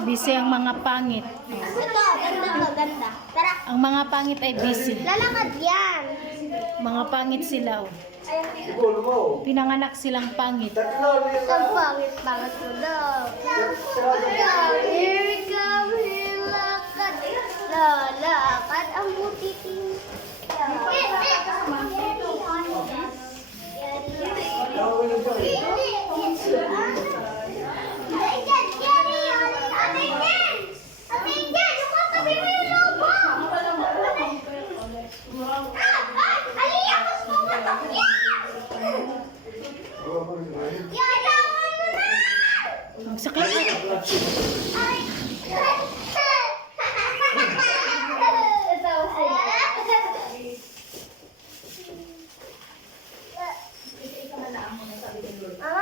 Busy ang mga pangit. Ito, ganda to, ganda. Tara, Ang mga pangit ay busy. lalakad yan. Mga pangit sila. Oh. Siguro mo. Pinanganak silang pangit. Ang pangit-pangit mo daw. Here we come, here lakad. Lalakad ang butiting. Ang sakit. Mama,